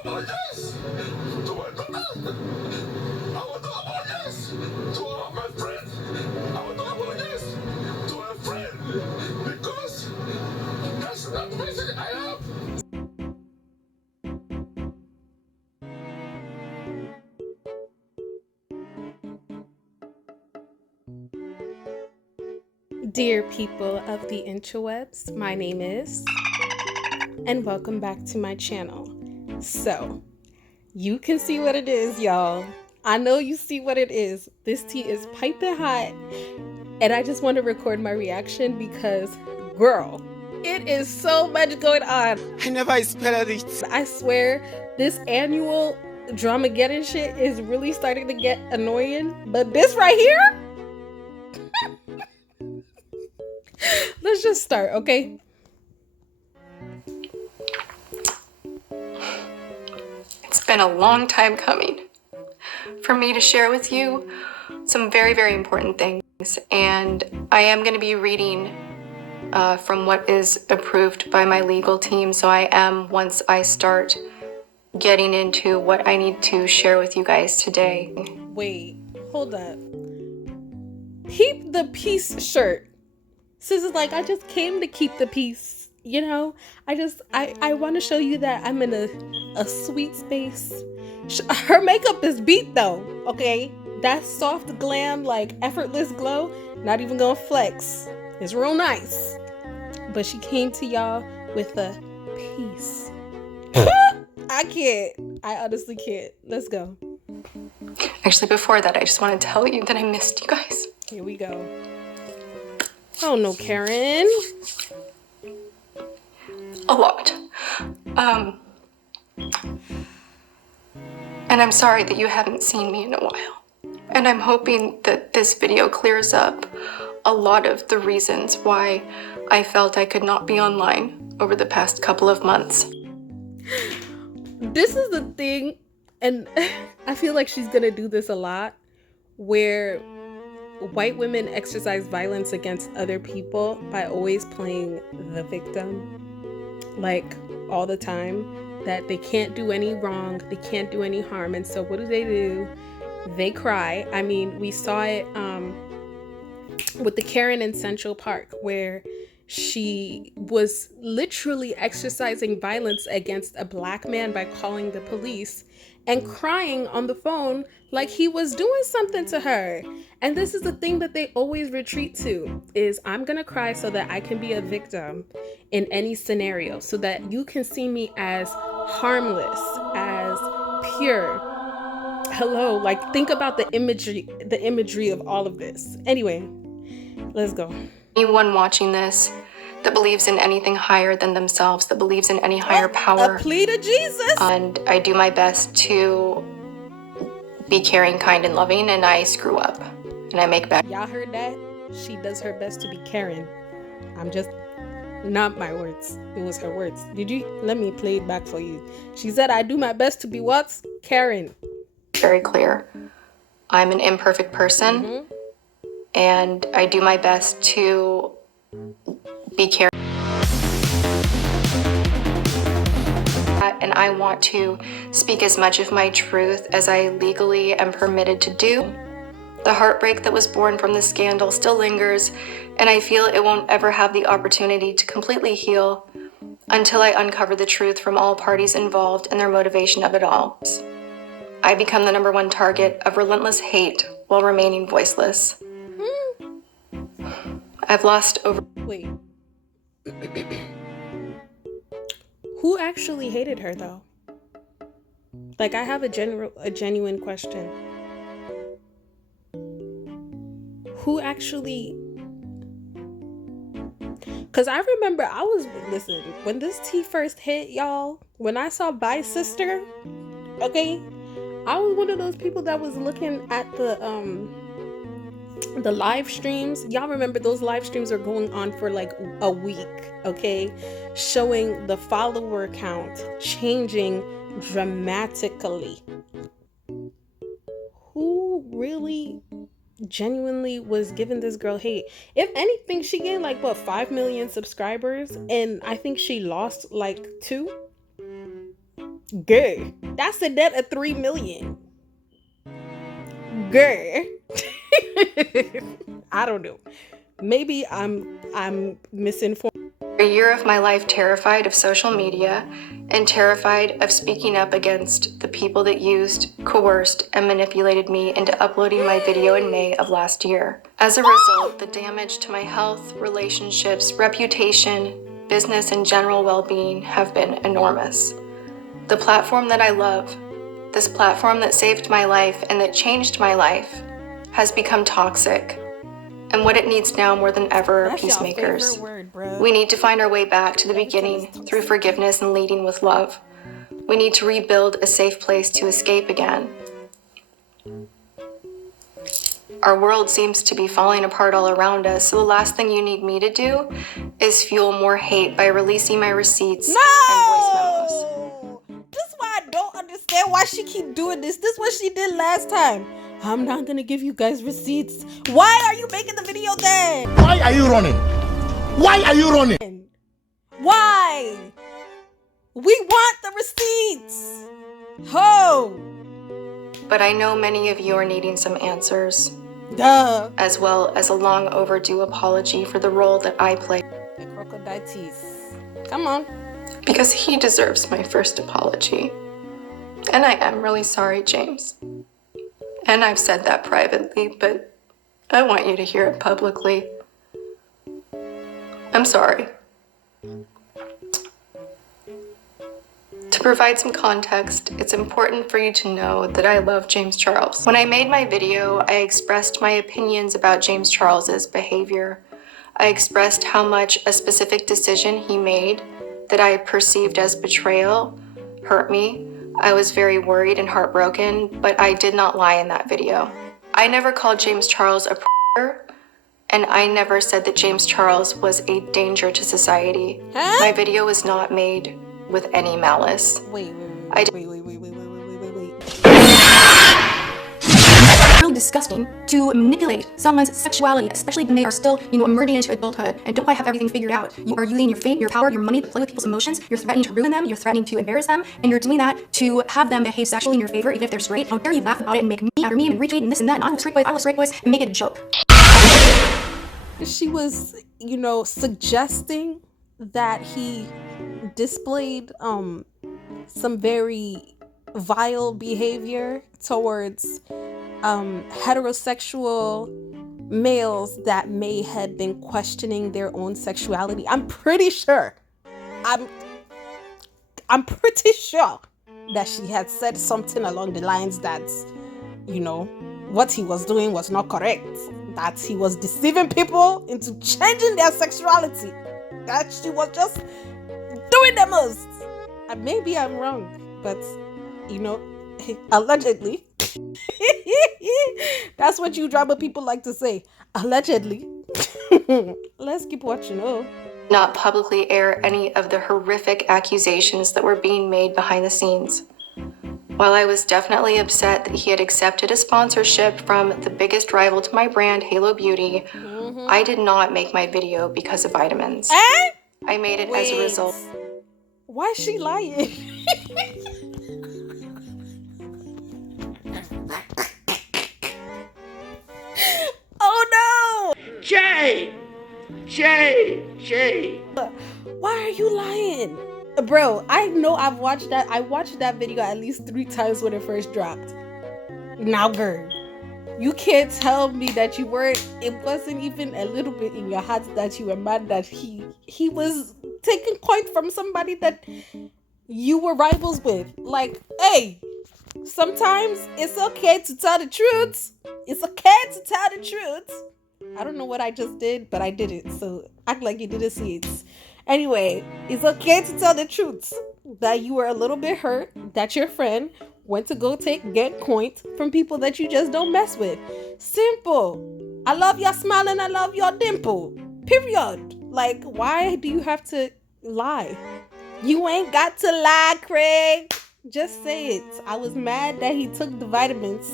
apologize to my daughter. I want to apologize to my friend. I want to apologize to my friend because that's not the message I have. Dear people of the interwebs, my name is, and welcome back to my channel. So, you can see what it is, y'all. I know you see what it is. This tea is piping hot, and I just want to record my reaction because, girl, it is so much going on. I never expected it. I swear, this annual Dramagedon shit is really starting to get annoying, but this right here? Let's just start, okay? It's been a long time coming for me to share with you some very, very important things. And I am going to be reading from what is approved by my legal team. So I am, once I start getting into what I need to share with you guys today. Wait, hold up. Peep the peace shirt. Sis is like, I just came to keep the peace, you know? I want to show you that I'm in a sweet space. Her makeup is beat though, okay? That soft glam, like effortless glow, not even gonna flex. It's real nice. But she came to y'all with a peace. I can't. I honestly can't. Let's go. Actually, before that, I just want to tell you that I missed you guys. Here we go. Oh no, Karen. A lot. And I'm sorry that you haven't seen me in a while. And I'm hoping that this video clears up a lot of the reasons why I felt I could not be online over the past couple of months. This is the thing, and I feel like she's gonna do this a lot, where white women exercise violence against other people by always playing the victim, like all the time, that they can't do any wrong, they can't do any harm. And so what do? They cry. I mean, we saw it with the Karen in Central Park, where she was literally exercising violence against a black man by calling the police and crying on the phone like he was doing something to her. And this is the thing that they always retreat to, is I'm gonna cry so that I can be a victim in any scenario, so that you can see me as harmless, as pure. Hello, like think about the imagery of all of this. Anyway, let's go. Anyone watching this that believes in anything higher than themselves, that believes in any higher power. A plea to Jesus. And I do my best to be caring, kind, and loving, and I screw up. And I make bad. Y'all heard that? She does her best to be caring. I'm just, not my words. It was her words. Let me play it back for you. She said, I do my best to be what? Caring. Very clear. I'm an imperfect person, and I do my best to be caring. And I want to speak as much of my truth as I legally am permitted to do. The heartbreak that was born from the scandal still lingers, and I feel it won't ever have the opportunity to completely heal until I uncover the truth from all parties involved and their motivation of it all. I become the #1 target of relentless hate while remaining voiceless. I've lost over... Wait. Who actually hated her though? Like, I have a genuine question. Who actually... Because I remember listen, when this tea first hit, y'all, when I saw Bye Sister, okay, I was one of those people that was looking at the live streams. Y'all remember those live streams are going on for like a week, okay? Showing the follower count changing dramatically. Who really genuinely was giving this girl hate? If anything, she gained like 5 million subscribers, and I think she lost like 2. Good. That's a debt of 3 million. Good. I don't know. Maybe I'm misinformed. A year of my life terrified of social media and terrified of speaking up against the people that used, coerced, and manipulated me into uploading my video in May of last year. As a result, the damage to my health, relationships, reputation, business, and general well-being have been enormous. The platform that I love, this platform that saved my life and that changed my life, has become toxic. And what it needs now more than ever are peacemakers. We need to find our way back to the beginning through forgiveness and leading with love. We need to rebuild a safe place to escape again. Our world seems to be falling apart all around us, so the last thing you need me to do is fuel more hate by releasing my receipts and voice memos. This is why I don't understand why she keep doing this. This is what she did last time. I'm not gonna give you guys receipts. Why are you making the video then? Why are you running? Why are you running? Why? We want the receipts. Ho! But I know many of you are needing some answers. Duh. As well as a long overdue apology for the role that I played. The crocodile teeth. Come on. Because he deserves my first apology. And I am really sorry, James. And I've said that privately, but I want you to hear it publicly. I'm sorry. To provide some context, it's important for you to know that I love James Charles. When I made my video, I expressed my opinions about James Charles's behavior. I expressed how much a specific decision he made that I perceived as betrayal hurt me. I was very worried and heartbroken, but I did not lie in that video. I never called James Charles a predator, and I never said that James Charles was a danger to society. Huh? My video was not made with any malice. Wait. Really disgusting to manipulate someone's sexuality, especially when they are still, emerging into adulthood and don't quite have everything figured out. You are using your fame, your power, your money to play with people's emotions. You're threatening to ruin them. You're threatening to embarrass them, and you're doing that to have them behave sexually in your favor, even if they're straight. How dare you laugh about it and make me after me and retweet and this and that, and I love straight boys, and make it a joke. She was, suggesting that he displayed some very vile behavior towards heterosexual males that may have been questioning their own sexuality. I'm pretty sure that she had said something along the lines that, what he was doing was not correct, that he was deceiving people into changing their sexuality, that she was just doing the most. And maybe I'm wrong, but allegedly. That's what you drama people like to say. Allegedly. Let's keep watching. Not publicly air any of the horrific accusations that were being made behind the scenes. While I was definitely upset that he had accepted a sponsorship from the biggest rival to my brand, Halo Beauty, I did not make my video because of vitamins. I made it as a result. Why is she lying? Oh no! Jay! Why are you lying? Bro, I know I've watched that. I watched that video at least 3 times when it first dropped. Now, girl, you can't tell me that it wasn't even a little bit in your heart that you were mad that he was taking point from somebody that you were rivals with. Like, hey, sometimes it's okay to tell the truth. It's okay to tell the truth. I don't know what I just did, but I did it. So act like you didn't see it. Anyway, it's okay to tell the truth that you were a little bit hurt that your friend went to go get coins from people that you just don't mess with. Simple. I love your smile and I love your dimple. Period. Like, why do you have to lie? You ain't got to lie, Craig. Just say it. I was mad that he took the vitamins.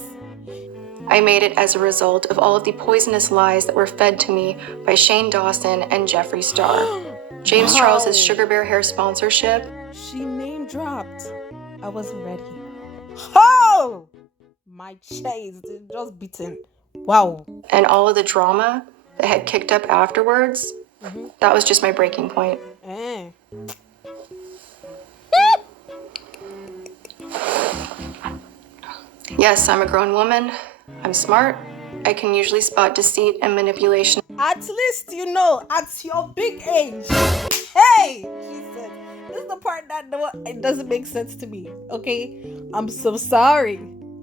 I made it as a result of all of the poisonous lies that were fed to me by Shane Dawson and Jeffree Star. James Charles's Sugar Bear Hair sponsorship. She name dropped. I wasn't ready. Oh! My chest is just beaten. Wow. And all of the drama that had kicked up afterwards, that was just my breaking point. Eh. Yes, I'm a grown woman. I'm smart. I can usually spot deceit and manipulation. At least you know at your big age. Hey, Jesus. This is the part that it doesn't make sense to me. Okay? I'm so sorry.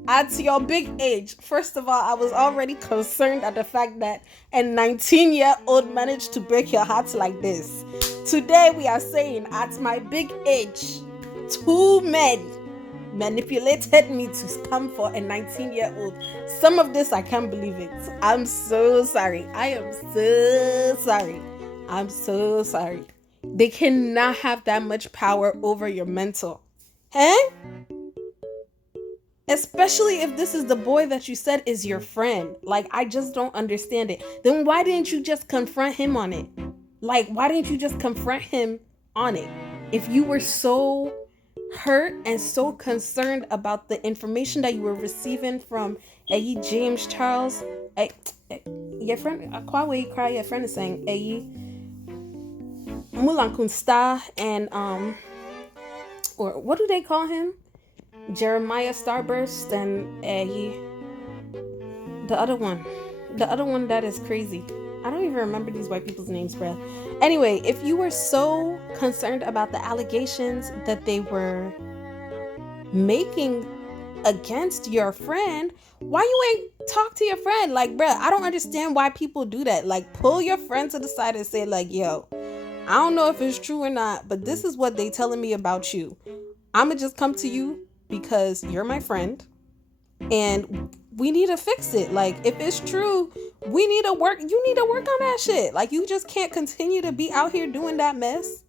At your big age, first of all, I was already concerned at the fact that a 19-year-old managed to break your heart like this. Today we are saying at my big age, 2 men manipulated me to come for a 19-year-old. Some of this I can't believe it. I'm so sorry. I am so sorry. I'm so sorry. They cannot have that much power over your mental. Huh? Especially if this is the boy that you said is your friend. Like, I just don't understand it. Then why didn't you just confront him on it? Like, why didn't you just confront him on it? If you were so hurt and so concerned about the information that you were receiving from James Charles, your friend, your friend is saying Mulan Kunsta and or what do they call him? Jeremiah Starburst and the other one that is crazy. I don't even remember these white people's names, bro. Anyway, if you were so concerned about the allegations that they were making against your friend, why you ain't talk to your friend? Like, bro, I don't understand why people do that. Like, pull your friend to the side and say, like, yo, I don't know if it's true or not, but this is what they telling me about you. I'ma just come to you because you're my friend and we need to fix it. Like, if it's true, you need to work on that shit. Like, you just can't continue to be out here doing that mess.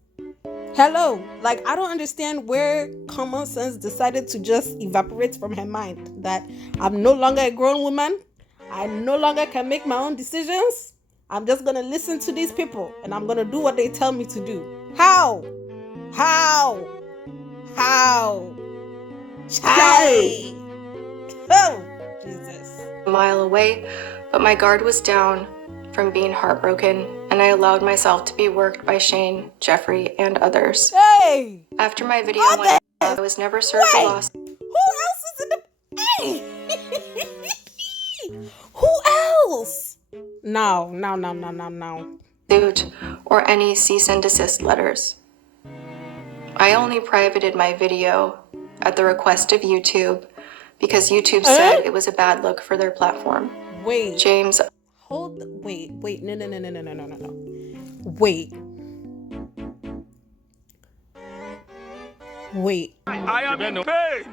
Hello. Like, I don't understand where common sense decided to just evaporate from her mind. That I'm no longer a grown woman. I no longer can make my own decisions. I'm just gonna listen to these people and I'm gonna do what they tell me to do. How? Chai! Oh, Jesus. A mile away, but my guard was down from being heartbroken, and I allowed myself to be worked by Shane, Jeffree, and others. Hey! After my video went out, I was never served a lawsuit. Who else is in the... Hey! Who else? No. Or any cease and desist letters. I only privated my video at the request of YouTube because YouTube said it was a bad look for their platform. Wait. James. Wait. No. Wait. I am in pain.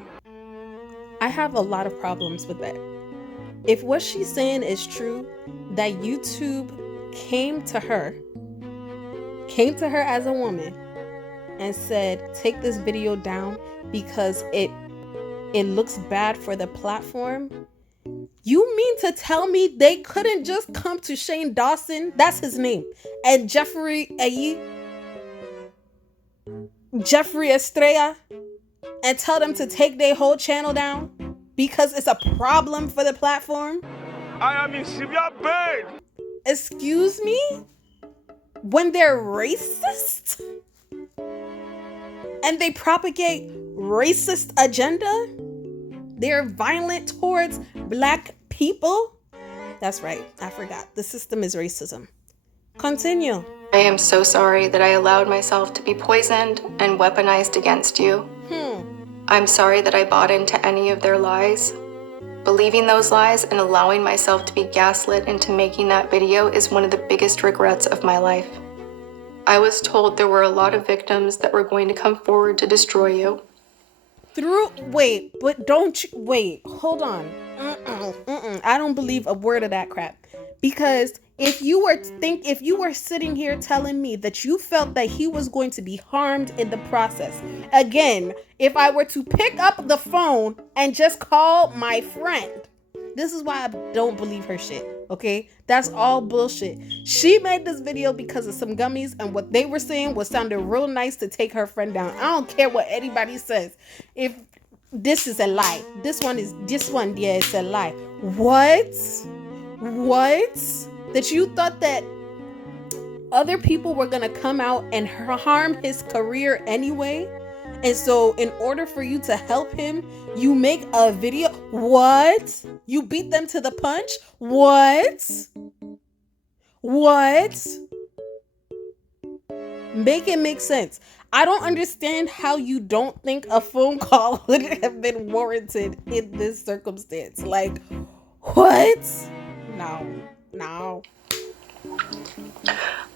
I have a lot of problems with that. If what she's saying is true, that YouTube came to her as a woman and said, take this video down because it looks bad for the platform. You mean to tell me they couldn't just come to Shane Dawson, that's his name, and Jeffree Estrella, and tell them to take their whole channel down because it's a problem for the platform? I am in severe pain. Excuse me? When they're racist and they propagate racist agenda, they're violent towards black people. That's right, I forgot. The system is racism. Continue. I am so sorry that I allowed myself to be poisoned and weaponized against you. I'm sorry that I bought into any of their lies. Believing those lies and allowing myself to be gaslit into making that video is one of the biggest regrets of my life. I was told there were a lot of victims that were going to come forward to destroy you. Hold on. I don't believe a word of that crap. Because if you were sitting here telling me that you felt that he was going to be harmed in the process, again, if I were to pick up the phone and just call my friend, this is why I don't believe her shit. Okay, that's all bullshit. She made this video because of some gummies, and what they were saying was sounded real nice to take her friend down. I don't care what anybody says. If this is a lie. This one there is a lie. What? That you thought that other people were gonna come out and harm his career anyway? And so in order for you to help him, you make a video? What? You beat them to the punch? What? Make it make sense. I don't understand how you don't think a phone call would have been warranted in this circumstance. Like, what? No.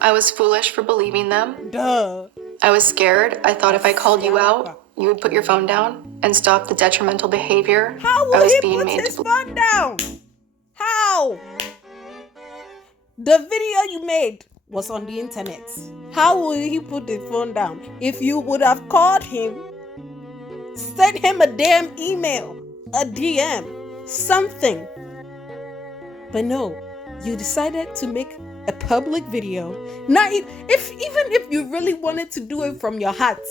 I was foolish for believing them. Duh. I was scared. I thought if I called you out, you would put your phone down and stop the detrimental behavior How I will was he being put made his to phone down? How? The video you made was on the internet. How will he put the phone down? If you would have called him, send him a damn email, a DM, something. But no, you decided to make a public video. Not even if you really wanted to do it from your heart,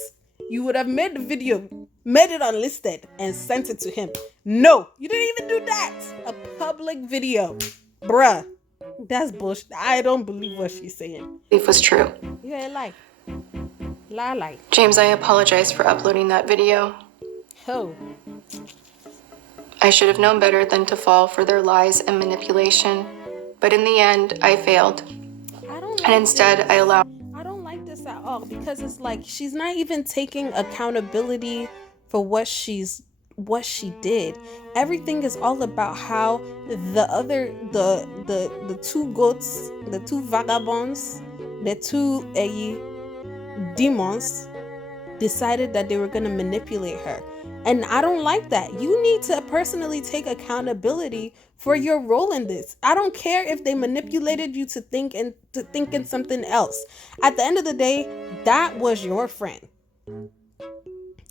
you would have made the video, made it unlisted, and sent it to him. No, you didn't even do that. A public video, bruh. That's bullshit. I don't believe what she's saying. believe was true. You're a lie. Lie. James, I apologize for uploading that video. Oh. I should have known better than to fall for their lies and manipulation. But in the end, I failed. And instead, I allowed... I don't like this at all, because it's like she's not even taking accountability for what she did. Everything is all about how the two goats, the two vagabonds, the two demons decided that they were going to manipulate her. And I don't like that. You need to personally take accountability for your role in this. I don't care if they manipulated you to thinking something else. At the end of the day, that was your friend.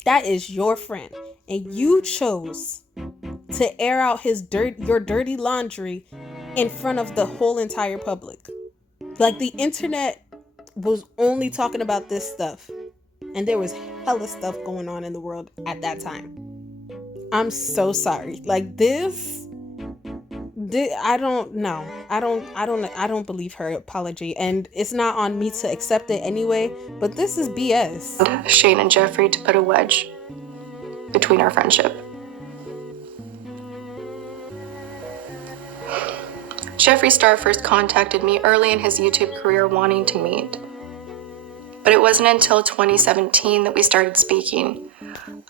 That is your friend. And you chose to air out your dirty laundry in front of the whole entire public. Like, the internet was only talking about this stuff. And there was hella stuff going on in the world at that time. I'm so sorry. Like, I don't know. I don't believe her apology, and it's not on me to accept it anyway. But this is BS. Shane and Jeffree to put a wedge between our friendship. Jeffree Star first contacted me early in his YouTube career wanting to meet. But it wasn't until 2017 that we started speaking.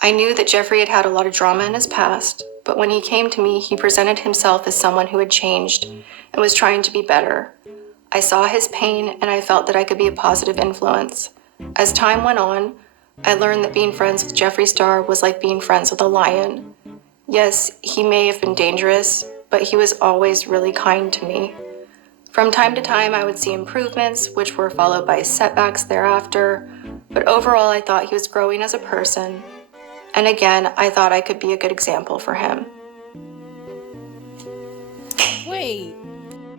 I knew that Jeffree had had a lot of drama in his past, but when he came to me, he presented himself as someone who had changed and was trying to be better. I saw his pain and I felt that I could be a positive influence. As time went on, I learned that being friends with Jeffree Star was like being friends with a lion. Yes, he may have been dangerous, but he was always really kind to me. From time to time, I would see improvements, which were followed by setbacks thereafter, but overall, I thought he was growing as a person. And again, I thought I could be a good example for him. Wait,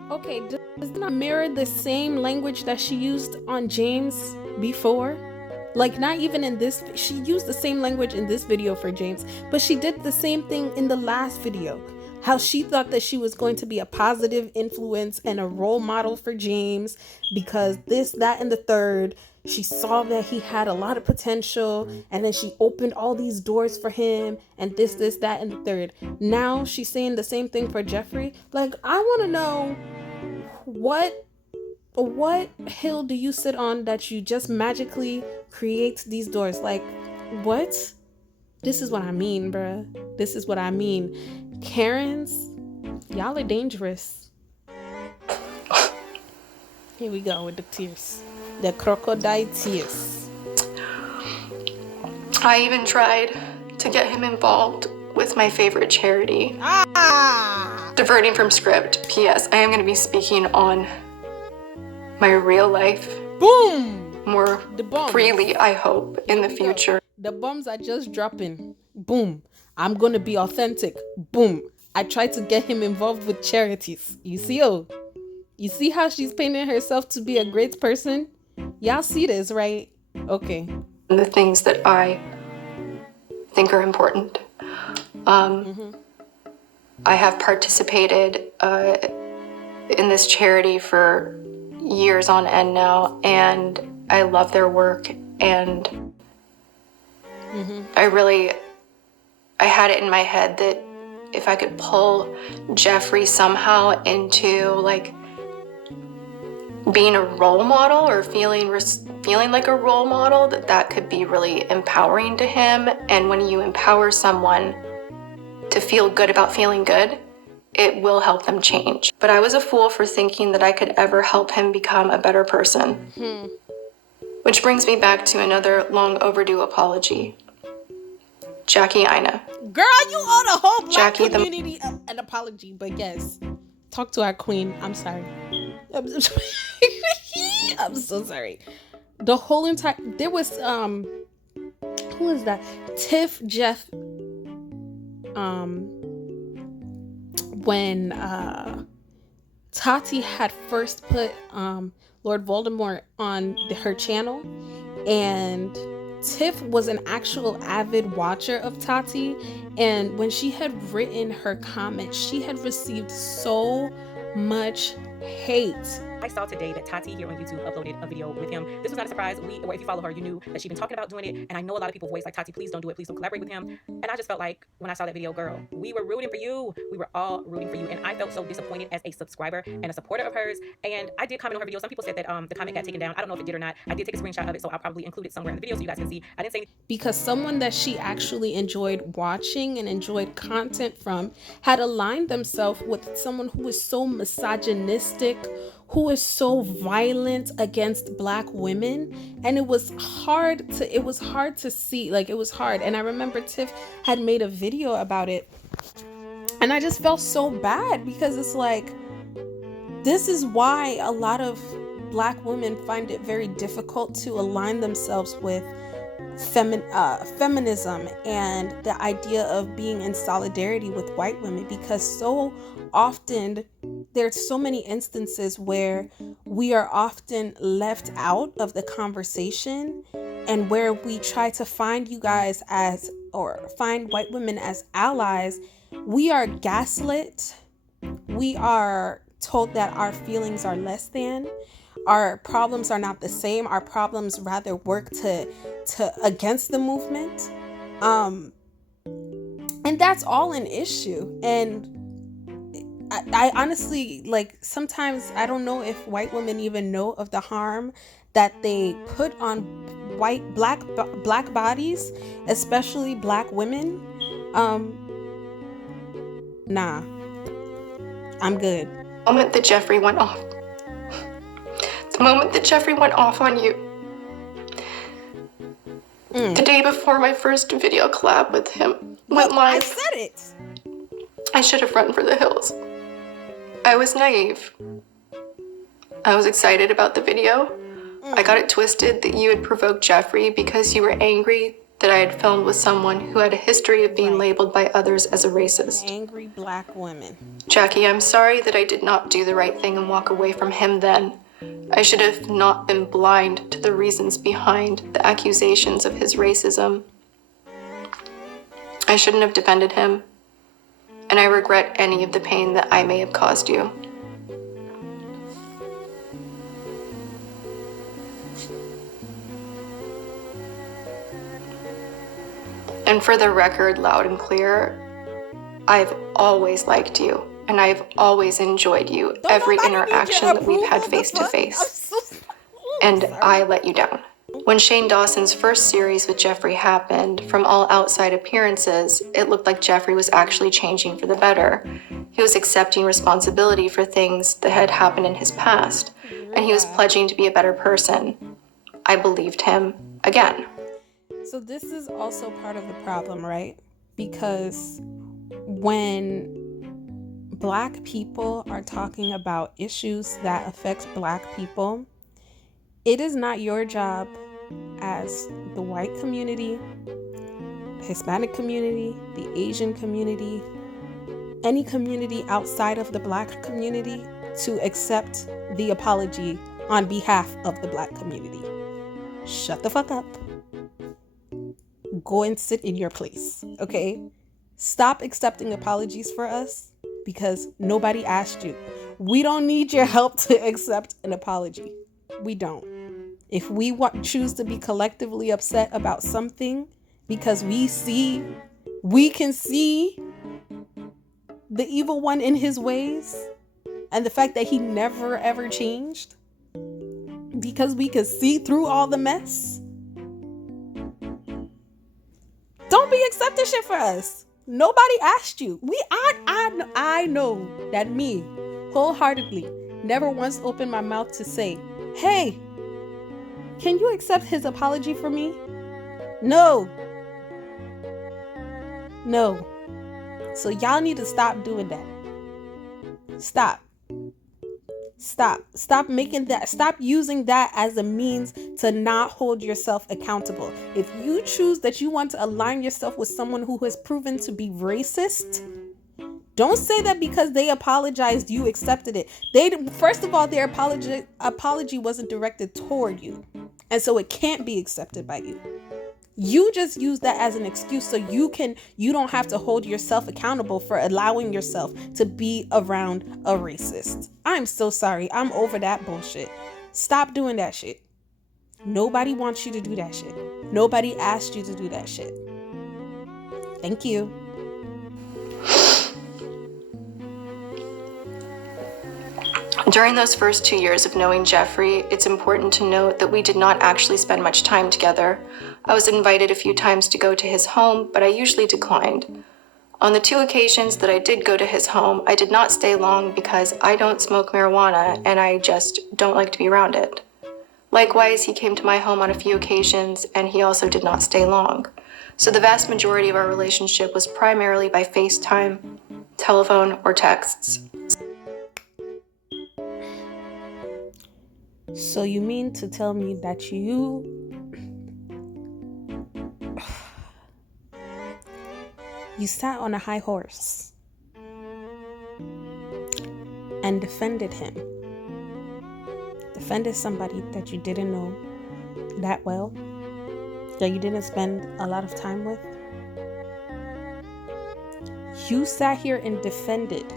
okay, does it not mirror the same language that she used on James before? Like, not even in this, she used the same language in this video for James, but she did the same thing in the last video. How she thought that she was going to be a positive influence and a role model for James because this, that, and the third. She saw that he had a lot of potential, and then she opened all these doors for him, and this, that, and the third. Now she's saying the same thing for Jeffree. Like, I want to know what hill do you sit on that you just magically create these doors? Like, what? This is what I mean, bruh. This is what I mean. Karens, y'all are dangerous. Here we go with the tears. The crocodile tears. I even tried to get him involved with my favorite charity. Diverting from script. P.S. I am going to be speaking on my real life. Boom! More freely, I hope, in the future. The bombs are just dropping. Boom. I'm going to be authentic. Boom. I tried to get him involved with charities. You see how she's painting herself to be a great person? Y'all see this, right? Okay. The things that I think are important. I have participated in this charity for years on end now, and I love their work, and I had it in my head that if I could pull Jeffree somehow into like being a role model or feeling like a role model, that could be really empowering to him. And when you empower someone to feel good about feeling good, it will help them change. But I was a fool for thinking that I could ever help him become a better person. Which brings me back to another long overdue apology. Jackie Ina. Girl, you owe the whole black Jackie, community an apology, but yes. Talk to our queen. I'm sorry. I'm so sorry. The whole entire... There was... Who is that? Tiff, Jeff... When Tati had first put Lord Voldemort on her channel, and Tiff was an actual avid watcher of Tati, and when she had written her comment, she had received so much hate. I saw today that Tati here on YouTube uploaded a video with him. This was not a surprise. Or if you follow her, you knew that she'd been talking about doing it. And I know a lot of people voiced like, Tati, please don't do it. Please don't collaborate with him. And I just felt like when I saw that video, girl, we were rooting for you. We were all rooting for you. And I felt so disappointed as a subscriber and a supporter of hers. And I did comment on her video. Some people said that the comment got taken down. I don't know if it did or not. I did take a screenshot of it, so I'll probably include it somewhere in the video so you guys can see. I didn't say anything. Because someone that she actually enjoyed watching and enjoyed content from had aligned themselves with someone who is so misogynistic, who is so violent against black women, and it was hard to see. Like, it was hard. And I remember Tiff had made a video about it, and I just felt so bad, because it's like, this is why a lot of black women find it very difficult to align themselves with feminism and the idea of being in solidarity with white women, because so often there's so many instances where we are often left out of the conversation, and where we try to find you guys as, or find white women as allies, we are gaslit. We are told that our feelings are less than. Our problems are not the same. Our problems rather work to against the movement. And that's all an issue. And I honestly, like, sometimes I don't know if white women even know of the harm that they put on black bodies, especially black women. Nah, I'm good. The moment that Jeffree went off. The moment that Jeffree went off on you. The day before my first video collab with him went live. I said it. I should have run for the hills. I was naive. I was excited about the video. I got it twisted that you had provoked Jeffree because you were angry that I had filmed with someone who had a history of being labeled by others as a racist. Angry black women. Jackie, I'm sorry that I did not do the right thing and walk away from him then. I should have not been blind to the reasons behind the accusations of his racism. I shouldn't have defended him, and I regret any of the pain that I may have caused you. And for the record, loud and clear, I've always liked you, and I've always enjoyed you, every interaction that we've had face to face. And I let you down. When Shane Dawson's first series with Jeffree happened, from all outside appearances, it looked like Jeffree was actually changing for the better. He was accepting responsibility for things that had happened in his past, and he was pledging to be a better person. I believed him again. So this is also part of the problem, right? Because when black people are talking about issues that affect black people, it is not your job as the white community, the Hispanic community, the Asian community, any community outside of the black community to accept the apology on behalf of the black community. Shut the fuck up. Go and sit in your place, okay? Stop accepting apologies for us because nobody asked you. We don't need your help to accept an apology. We don't. If we choose to be collectively upset about something because we can see the evil one in his ways and the fact that he never ever changed, because we could see through all the mess, don't be accepting shit for us. Nobody asked you. I know that me, wholeheartedly, never once opened my mouth to say, hey, can you accept his apology for me? No. So y'all need to stop doing that. Stop making that, stop using that as a means to not hold yourself accountable. If you choose that you want to align yourself with someone who has proven to be racist, don't say that because they apologized, you accepted it. First of all, their apology wasn't directed toward you, and so it can't be accepted by you. You just use that as an excuse so you don't have to hold yourself accountable for allowing yourself to be around a racist. I'm so sorry. I'm over that bullshit. Stop doing that shit. Nobody wants you to do that shit. Nobody asked you to do that shit. Thank you. During those first 2 years of knowing Jeffree, it's important to note that we did not actually spend much time together. I was invited a few times to go to his home, but I usually declined. On the 2 occasions that I did go to his home, I did not stay long because I don't smoke marijuana and I just don't like to be around it. Likewise, he came to my home on a few occasions and he also did not stay long. So the vast majority of our relationship was primarily by FaceTime, telephone, or texts. So you mean to tell me that you sat on a high horse and defended him? Defended somebody that you didn't know that well, that you didn't spend a lot of time with? You sat here and defended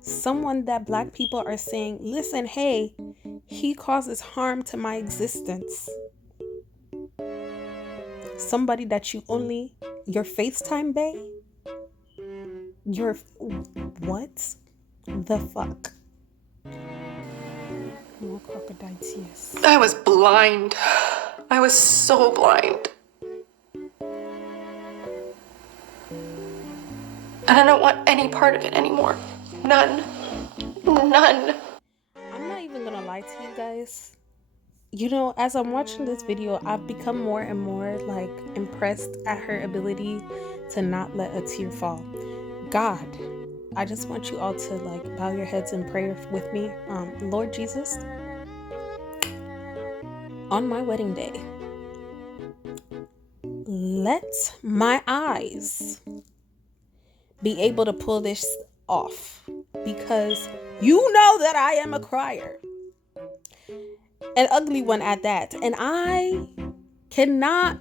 someone that Black people are saying, listen, hey, he causes harm to my existence. Somebody that your FaceTime bae? What the fuck? More crocodile tears. I was blind. I was so blind. And I don't want any part of it anymore. None. I'm not even gonna lie to you guys. You know, as I'm watching this video, I've become more and more impressed at her ability to not let a tear fall. God, I just want you all to bow your heads in prayer with me. Lord Jesus, on my wedding day, let my eyes be able to pull this off, because you know that I am a crier, an ugly one at that, and I cannot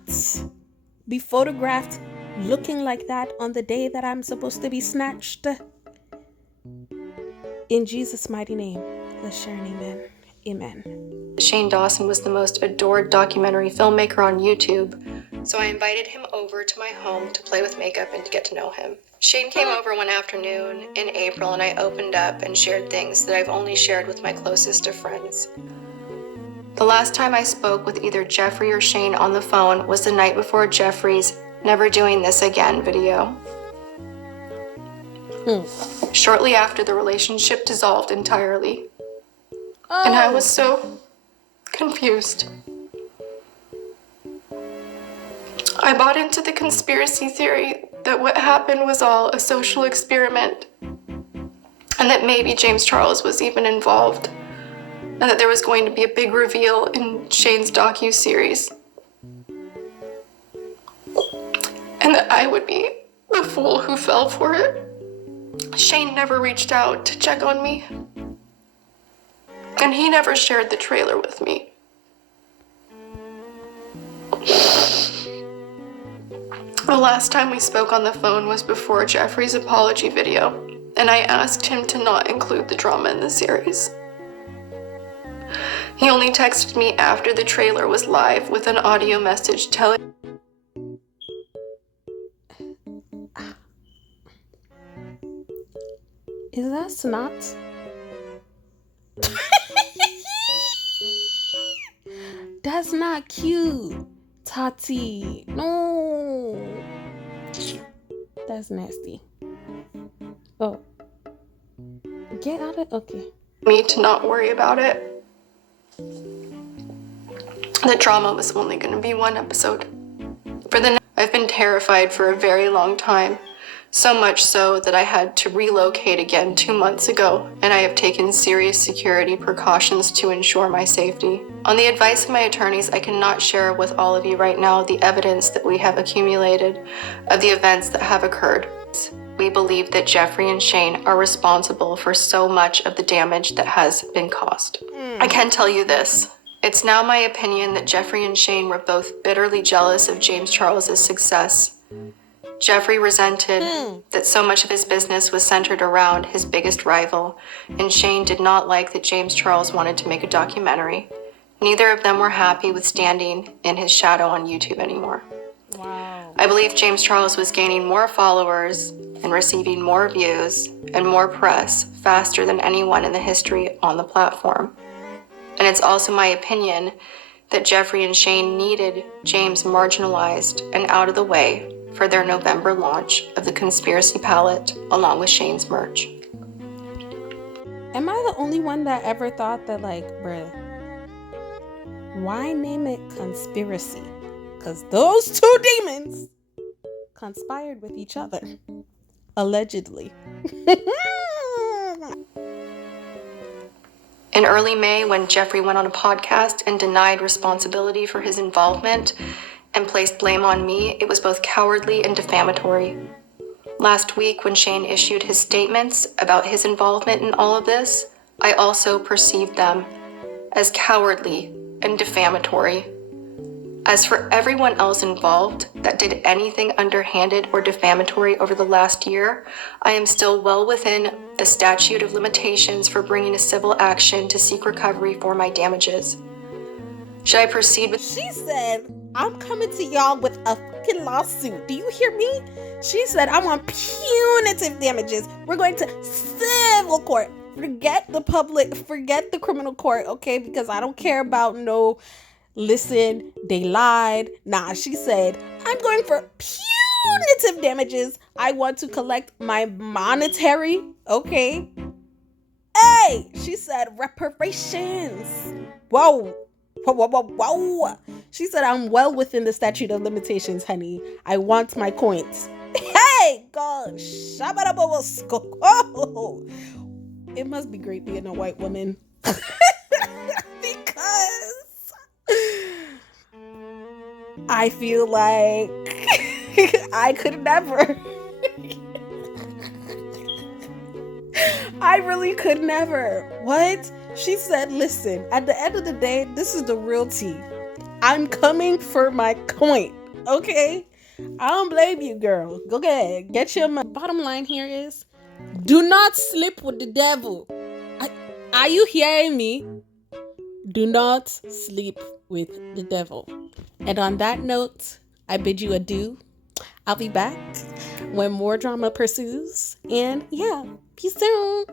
be photographed looking like that on the day that I'm supposed to be snatched. In Jesus' mighty name, let's share an amen. Amen. Shane Dawson was the most adored documentary filmmaker on YouTube, so I invited him over to my home to play with makeup and to get to know him. Shane came over one afternoon in April and I opened up and shared things that I've only shared with my closest of friends. The last time I spoke with either Jeffree or Shane on the phone was the night before Jeffree's Never Doing This Again video. Shortly after, the relationship dissolved entirely. And I was so confused. I bought into the conspiracy theory that what happened was all a social experiment, and that maybe James Charles was even involved, and that there was going to be a big reveal in Shane's docu-series, and that I would be the fool who fell for it. Shane never reached out to check on me, and he never shared the trailer with me. The last time we spoke on the phone was before Jeffree's apology video, and I asked him to not include the drama in the series. He only texted me after the trailer was live with an audio message telling Is that snot? That's not cute. Tati. No. That's nasty. Oh. Get out of... Okay. me to not worry about it. The drama was only going to be one episode. I've been terrified for a very long time. So much so that I had to relocate again 2 months ago, and I have taken serious security precautions to ensure my safety. On the advice of my attorneys, I cannot share with all of you right now the evidence that we have accumulated of the events that have occurred. We believe that Jeffree and Shane are responsible for so much of the damage that has been caused. I can tell you this. It's now my opinion that Jeffree and Shane were both bitterly jealous of James Charles's success. Jeffree resented that so much of his business was centered around his biggest rival, and Shane did not like that James Charles wanted to make a documentary. Neither of them were happy with standing in his shadow on YouTube anymore. Wow. I believe James Charles was gaining more followers and receiving more views and more press faster than anyone in the history on the platform. And it's also my opinion that Jeffree and Shane needed James marginalized and out of the way for their November launch of the Conspiracy Palette along with Shane's merch. Am I the only one that ever thought that, like, bruh, why name it conspiracy? Because those two demons conspired with each other. Allegedly. In early May, when Jeffree went on a podcast and denied responsibility for his involvement and placed blame on me, it was both cowardly and defamatory. Last week, when Shane issued his statements about his involvement in all of this, I also perceived them as cowardly and defamatory. As for everyone else involved that did anything underhanded or defamatory over the last year, I am still well within the statute of limitations for bringing a civil action to seek recovery for my damages. Should I proceed with... She said, I'm coming to y'all with a fucking lawsuit. Do you hear me? She said, I want punitive damages. We're going to civil court. Forget the public, forget the criminal court, okay? Because I don't care about no... Listen, they lied. Nah, she said, I'm going for punitive damages. I want to collect my monetary, okay? Hey, she said reparations. Whoa. Whoa. She said, I'm well within the statute of limitations, honey. I want my coins. Hey, gosh. It must be great being a white woman. Because I feel like I could never. I really could never. What? She said, listen, at the end of the day, this is the real tea. I'm coming for my coin, okay? I don't blame you, girl. Go ahead. Get your money. Bottom line here is, do not sleep with the devil. Are you hearing me? Do not sleep with the devil. And on that note, I bid you adieu. I'll be back when more drama pursues. And yeah, peace out.